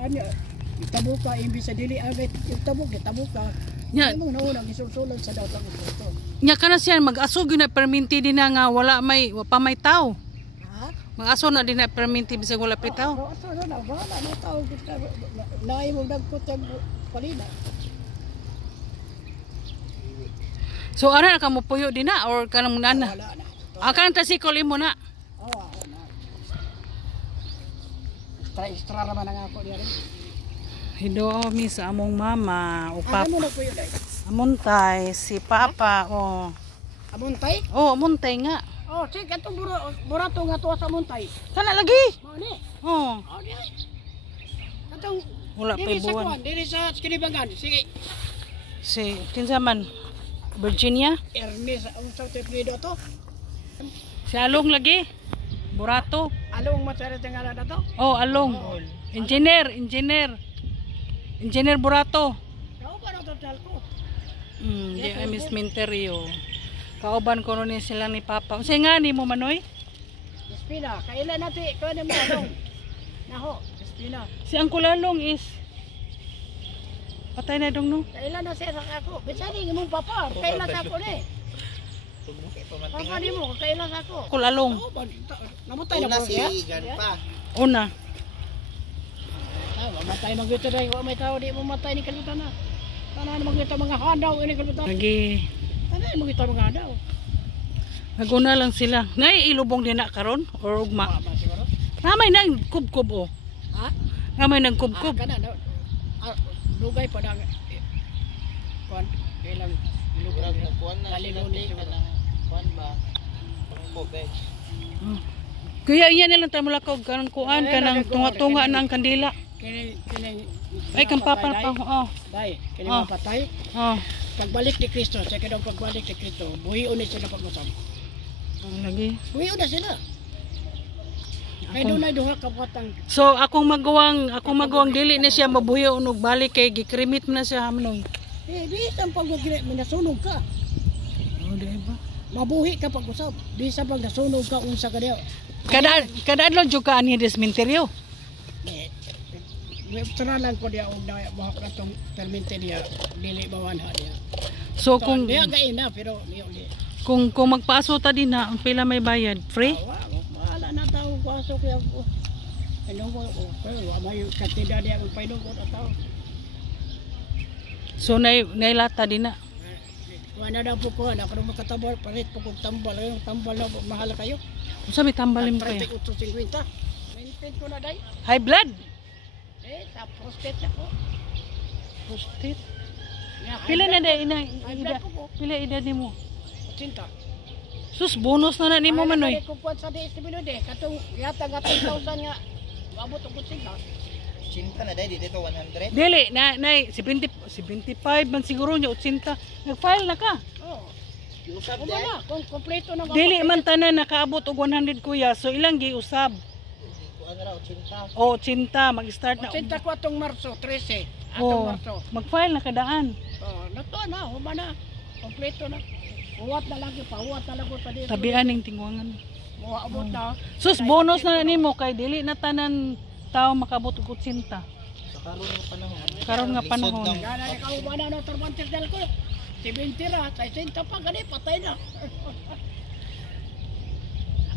Ano, itabo ka, imbis sa dili agad, itabo ka. Nya, Ano nauna, gisulsulan sa daw lang ito. nya kana siya mag-asog yun na perminti din na nga wala may pa may tao. Ha? Mag-aso na din na perminti bisag wala pa tao. Oo, so na, wala na tao. Naay mo nagput yung palina. So ara na ka mo puyo din na or kanang nana. Wala na. Kanang tasikol imo na. Oo, na. Extra naman ang ako niya rin. Hido mi sa among mama o papa. Ano na po yun ay? Amuntay si papa oh. Amuntay? Oh, amuntay nga. Oh, sige, itong burato nga tuwa sa amuntay. Kana lagi. Mo ni. Oh. Oh, di ay. Itong Wala pa dili sa buwan. kuwan, dili sa Kinibangan. Sige. Si kinsa man? Virginia? Ernest, ang sa teplido to. Si Along lagi. Burato. Along masarit ang ala na to. Oh, Along. Engineer Burato. Kau ba na total ko? Di ay Miss Minterio. Kauban ko rin sila ni Papa. Kasi nga ni mo manoy? Espina, kailan natin, kailan mo along? Naho, Espina. Si Uncle Along is patay na dong no? Kailan na siya sa ako? Bisani imong papa, kailan sa ako ni? Papa di mo, kailan sa ako? Uncle Along. Namatay na po siya? Una. Mamatay mag ito rin, may tao di mo matay ni kalimutan na. Tanan mag ito mga handaw ini kalimutan. Lagi. Tanan mag ito mga handaw. Naguna lang sila. Nay ilubong din na karon or ugma. Ba siguro? Namay nang kubkub oh. Ha? Namay nang kubkub. Kana na. Lugay pa na. Kuan, kailang lugay na kuan na. Daliloni kanang kuan ba? Bobeg. Kaya iya na lang tayo mulakaw kanang kuan kanang tunga-tunga na ang kandila. Kini Ay kang papa pa oh. Dai, kini mapatay. Oh. Pagbalik ni Kristo, sa kadang pagbalik ni Kristo, buhion ni sila pag-usap. Lagi. Buhion na sila. Kay doon ay duha ka batang. So akong magawang dili na siya mabuhiw og balik kay gikrimit man na siya hamnoy. Bisan pag nasunog ka. Oh, di ba? Mabuhi ka pag-usap. Bisan pag nasunog ka unsa ka diyo. Kada adlaw jud ka ani desmenteryo. Taralan ko diya og bahak na tong permente diya dili bawanha diya. So kung diya gaina pero niyo di. kung magpaaso ta din na ang pila may bayad, free? Wala na tao pasok kay ako. Ano ko pero may katida diya og painog ko tao. So nailata din na. Wala na po ko na kung makatabal palit po kung tambal yung tambal na mahal kayo. Unsa may tambalim ko? 38.50. Maintain ko na dai. High blood. Sa prostate na ko. Prostate. Pila na day ina pila edad nimo? 80. Sus bonus na nimo manoy. Kung kuan sa di estimado de katong yata nga 10,000 nga abot og 80. 80 na dai dito 100. Dili na 75 man siguro nya 80. Nag-file na ka. Oh. Usab na kung kompleto na. Dili man tanan nakaabot og 100 kuya. So ilang gi usab? Ano ra 80? Oh, 80 mag-start na. 80 ko atong Marso 13. Oh, Atong Marso. mag-file na kadaan. Oh, nato na, huma na. Kompleto na. Uwat na lang uwat na lang ko sa dito. Tabian ning tingwangan. Abot na. Sus bonus na nimo kay dili na tanan tao makabot og 80. Sa karon nga panahon. Karon nga panahon. Gana ka umana na Cervantes del ko. 70 ra, 60 pa gani patay na.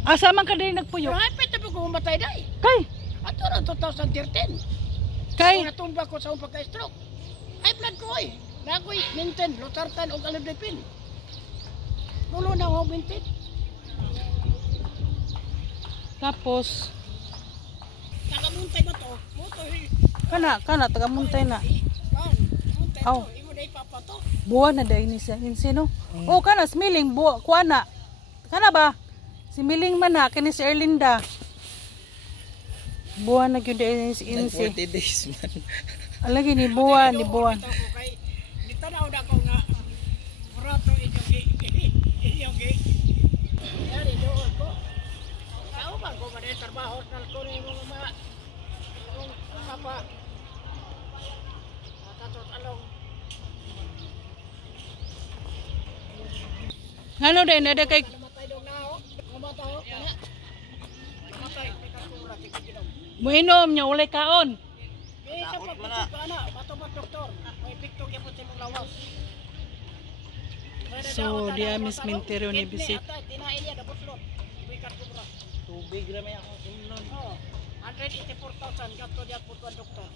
Asa man ka dili nagpuyo? Rapid na ko matay dai. Kay Ato na 2013. kay Natumba ko sa pagka-stroke. High blood ko oy. Nagoy minten, losartan og alodipin. Nulo na ako minten. tapos Nakamuntay ba to? Moto kana taga muntay na. muntay Aw. to. Imo na ipapato. Buwan na dai ni siya insino. Oh kana smiling buwa kuana. Kana ba? Si Miling man na kini si Erlinda. Buwan na gyud dai si Insi. 40 days man. Alagi ni buwan, ni buwan. Dito na una ko nga. Murato inyong Yari doon ko. Tao ba ko man trabaho sa ko ni mga papa. Tatot along. Ano dai na kay Matay dong na ho. Matay ho. Matay ka ko ra tigilom. muinom nya ulay kaon. lawas. So, di amis minteryo ni Bisit. Tinain niya, dapat slot. Wikat kubra. Tubig rami ako imnon. Oo. 184,000 gasto diya po tuwan doktor.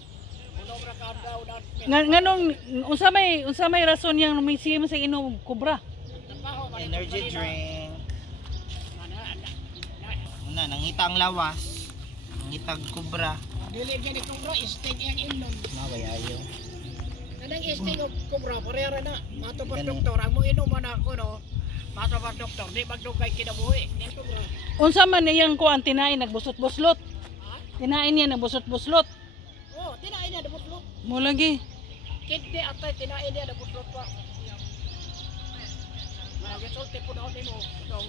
Unom ra ka daw na. Nganong unsa may rason yang lumisi mo sa inom kubra? Energy drink. Una, nangita ang lawas. Nangita ang kubra. Dili gani kubra, istig yang imnon. Magayayo. Kanang istig og kubra, parehara na. Mato pa Ganun. doktor, amo inom man ako no. Mato pa doktor, di magdugay kinabuhi. Yan kubra. Unsa man iyang kuan tinain nagbusot-buslot? Ha? Tinain niya nagbusot-buslot. Oh, tinain niya dapat slot. Mo lagi. Kidney atay tinain niya dapat slot pa. Nagasulti po daw nimo. Dong,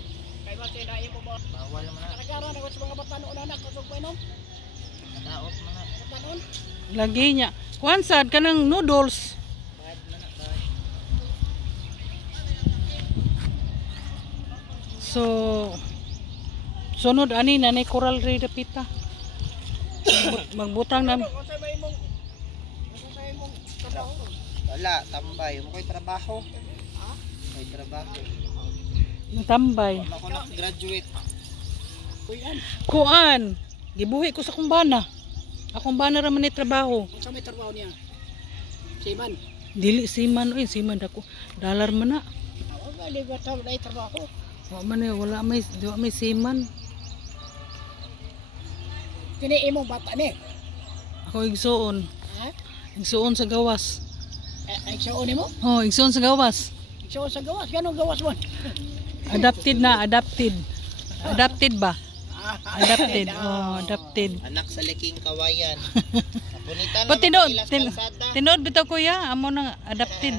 kay ba tinain mo ba? Bawal man na. Nagara na sa mga batan o anak kasog pa inom. Nadaot man na. Batanon. Lagi niya. Kuan sad kanang noodles. Bad man na. Bad. So sunod ani nanay coral ray dapita. Magbutang na Kasi may imong trabaho. Wala, tambay. Mo ko'y trabaho. Ha? Ko'y trabaho. tambay. Wala ko na-graduate. Kuyan. Kuan, gibuhi ko sa kumbana. Akong bana ra man ni trabaho. Unsa may trabaho niya? Siman. Dili siman oy, siman dako. Dollar man na. Oo, gali ba tayo na trabaho? Wa man eh, wala may siman. Kini imong bata ni. Ako igsuon. Ha? Igsuon sa gawas. Ay siya mo? Oh, igsuon sa gawas. Siya sa gawas, ganong gawas mo? Adapted na, adapted. Adapted ba? Adapted. Oh, adapted. Anak sa liking kawayan. Kapunitan But naman tinod, ilas kalsada. tinod bitaw kuya, amo nang adapted.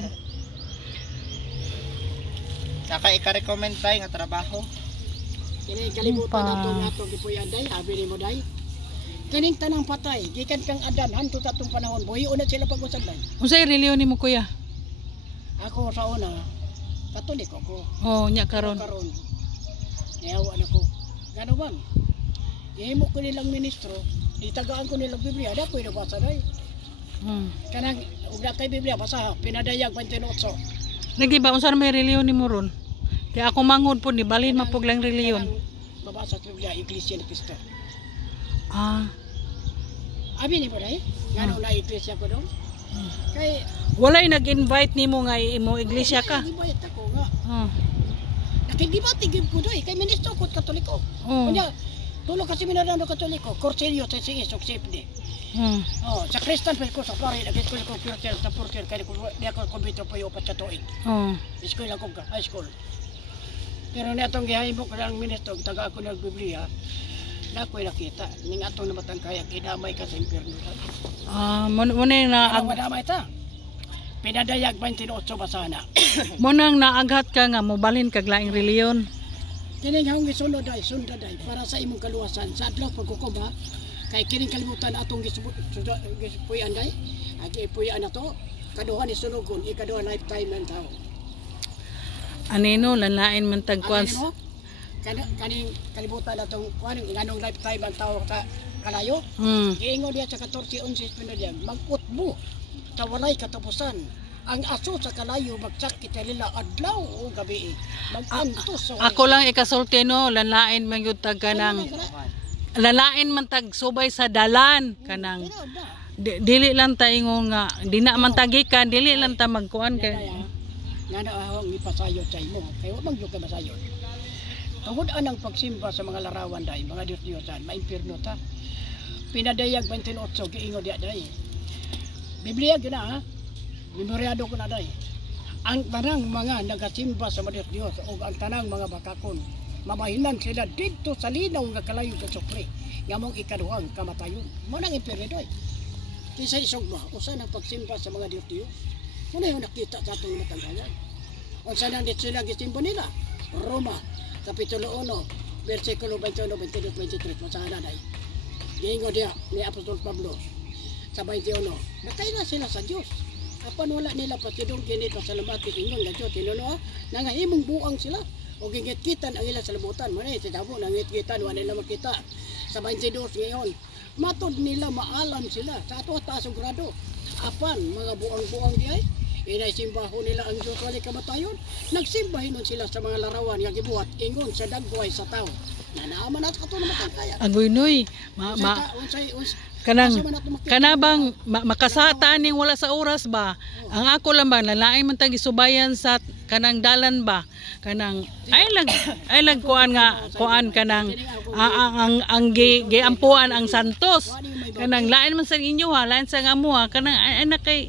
Saka ika-recommend tayo nga trabaho. Kini kalibutan Pa. nato nato gipuyan day, abi ni mo day. Kaning tanang patay, gikan kang adan hantud atong panahon, buhi una sila pag-usab day. Unsay reliyon nimo kuya? Ako sa una, Katolik ako. Oh, nya karon. Karon. Niyawa na ko. Gano man? Ihimo ko nilang ministro, itagaan ko nilang Biblia, da ko nabasa day. Kanang ug na kay Biblia basa pinadayag 28. Lagi ba unsa may reliyon nimo ron? Kaya ako mangod po ni balhin mapug lang reliyon. Kanang babasa sa Biblia, Iglesia ni Cristo. Ah, Abi ni mo day? Ngano na iglesia ko dong? Kay walay nag-invite nimo nga imo iglesia ka. Di bayad ako nga. Oh. Nakigibatigib ko doy kay ministro ko Katoliko. Oh. Kunya tulo kasi minadano Katoliko, Corselio sa sige sok safety. Oh, sa Kristan pa ko sa Florida, nagit ko sa Christian sa Porter kay ko di ako kumbito pa yo pa tuig. Oh. School ako ka, high school. Pero ni atong gihimo ko lang ministro taga ako ng Biblia. Na ko'y nakita, ning atong namatang kaya kidamay ka sa impyerno. Ah, mo na Ang madamay ta. Pinadayag 28 basana. mo nang naaghat ka nga mobalhin kag laing reliyon. Kining hang gisunod ay sundaday para sa imong kaluwasan sa adlaw pagkukuba kay kining kalibutan atong gispuyan day agi puyan na to kaduha ni sunugon ikaduha lifetime ng tao. Anino lanlain man tag Ano kwans. mo? Kaning kalibutan atong kuaning nganong lifetime ang tao sa kalayo. Giingon diya sa 14-11 pinadyan mag-utbo sa walay katapusan. Ang aso sa kalayo magsak kitalila adlaw o gabi. Mag-antos sa Ako lang ikasulti no, lanlain man gyud tag kanang lalain man tag subay sa dalan kanang dili lang ta ingon nga di na man tagikan, dili lang ta magkuan kay nga na ahong ipasayod sa imo kay wa man gyud ka masayod. Tungod anang pagsimba sa mga larawan day, mga Diyos-Diyosan, maimpirno ta. Pinadayag 28 giingon diya day. Biblia gyud na ha. Memoryado ko na day. Ang tanang mga nagasimba sa mga Diyos o ang tanang mga bakakon, mamahinan sila dito sa linaw nga kalayo sa sukli. Ngamong ikaduhang kamatayon. Mo nang impirno day. Kisa isog ba, usa nang pagsimba sa mga Diyos-Diyos. Muna yung nakita sa atong matanggalan. Unsa nang dito sila gisimba nila? Roma, Kapitulo 1, versikulo 21, 22, 23. Masahan na day. Giingon diya ni Apostol Pablo sa 21. Matay na sila sa Diyos. Apan wala nila pasidong kinit pasalamati ingon nga Diyos. Tinuno nangahimong buang sila. O gingit-kitan ang ilang salabutan. Muna si Dabo nangit-kitan. Wala nila makita. Sa 22 ngayon. Matod nila maalam sila. Sa ato taasong grado. Apan mga buang-buang diya Inaisimbaho nila ang Diyos wali kamatayon. Nagsimbahin nun sila sa mga larawan nga gibuhat ingon sa dagway sa tao. Nanaaman at kato naman kaya. Agoy noy. Kanang kanabang makasata ning wala sa oras ba? Ang ako lang ba lalain man tag isubayan sa kanang dalan ba? Kanang ay lag kuan kanang ang giampuan ang Santos. Kanang lain man sa inyo ha, lain sa amo ha. Kanang ay na kay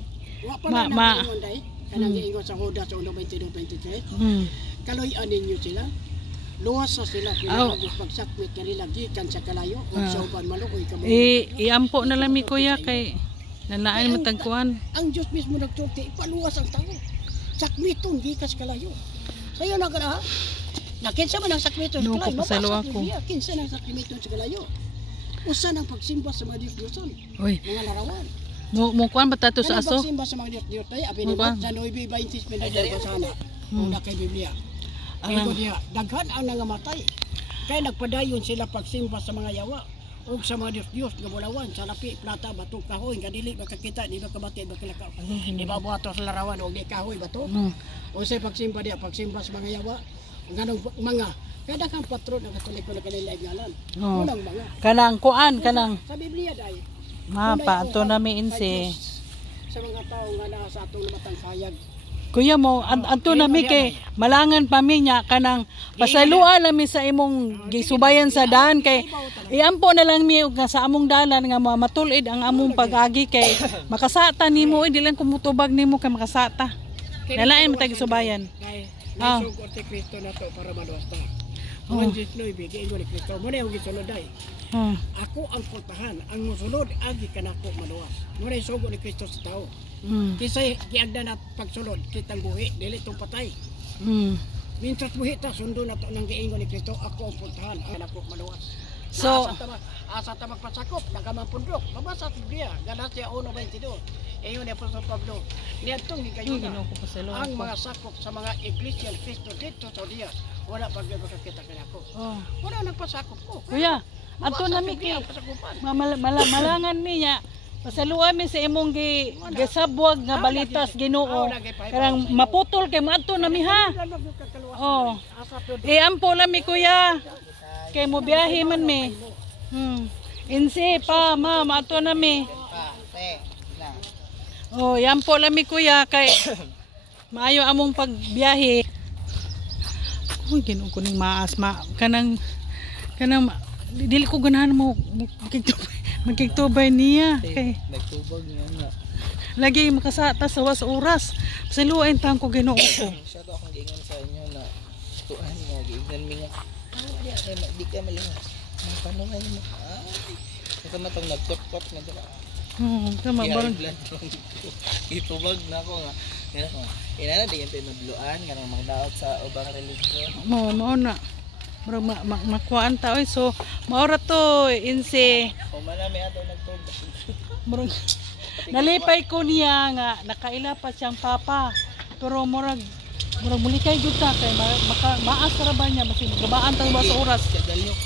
kanang giingon sa Judas 1:22-23. Kaloy-an ninyo sila. Luwas sa sila pinagos pagsakmit kanila gikan sa kalayo ug sa uban maluoy kamo. Iampo na lang mi kuya kay nalain man tagkuan. Ang Dios mismo nagsulti ipaluwas ang tao. Sakmiton gikan sa kalayo. Sayo na kana ha. Nakinsa man ang sakmiton sa kalayo. Pasalo ako. Kinsa nang sakmiton sa kalayo. Usa nang pagsimba sa mga Dios-Diyoson. Oy. Mga larawan. Mo kuan ba tato sa aso? Pagsimba sa mga Dios-Dios tayo abi ni sa 9:20 pinadala sana. Una kay Biblia. Ito niya, daghan ang nangamatay. Kaya nagpadayon sila pagsimba sa mga yawa o sa mga Diyos nga bulawan, sa lapi, plata, bato, kahoy, nga dili makakita, di makabati, makilakaw. Di ba buhato sa larawan o di kahoy, bato? O sa pagsimba niya, pagsimba sa mga yawa, ganong mga, kaya daghang patron ang katulik ko na kanila ngalan. Unang mga. Kanang kuan, kanang. Sa Biblia dahil. Mapa, ato na mi inse. Sa mga tao nga na sa atong namatang sayag. Kuya mo, adto na mi kay malangan pa mi nya kanang pasalua lang mi sa imong gisubayan sa daan kay iampo na lang mi nga sa among dalan nga matulid ang among pag-agi kay makasata nimo di lang kumutubag nimo kay makasata. Nalain mo tag subayan. Kay nasugod si Kristo nato para maluwas ta. Ang Diyos no ibigay ni Kristo. Mo na yung gisulod ay. Ako ang pultahan, ang musulod agi kanako maluwas. Mo na sugod ni Kristo sa tao. Kisay giagda na pagsulod kitang buhi dili tong patay. Mintas buhi ta sundo na to nang giingon ni Kristo ako ang pultahan kanako maluwas. So asa ta magpasakop nagamapundok. Mabasa sa Biblia Galatia 1:22. Ayon ni Apostol Pablo. Niadtong gigayon ang mga sakop sa mga iglesia ni Kristo dito sa diya. Wala pag makakita kanako. Wala nagpasakop ko. Kuya, ato na mi kay malangan niya. Pasaluan mi sa imong gisabwag nga balitas Ginoo. Karang maputol kay moadto na mi ha. Ampo lang mi kuya. Kay mo biyahe man mi. Insi pa ma maato na mi. Ampo lang mi kuya kay maayo among pagbiyahe. Uy, Ginoo ko ning maas kanang dili ko ganahan mo magkigtubay niya kay nagtubag niya nga lagi makasata sa oras pasaluain tang ko Ginoo ko siya to akong giingon sa inyo na tuan nga giingon mi nga di ka malingas ang panungan mo ito matong nagkot-kot nga dira tama ba itubag na ako nga inana di yung pinabluan nga nang magdaot sa ubang religion mao na makuhaan ta oy so maora to inse manami ato nagtubag murag nalipay ko niya nga nakaila pa siyang papa pero murag mulikay jud ta kay maasra ba niya masin gabaan ta ba sa oras kadalok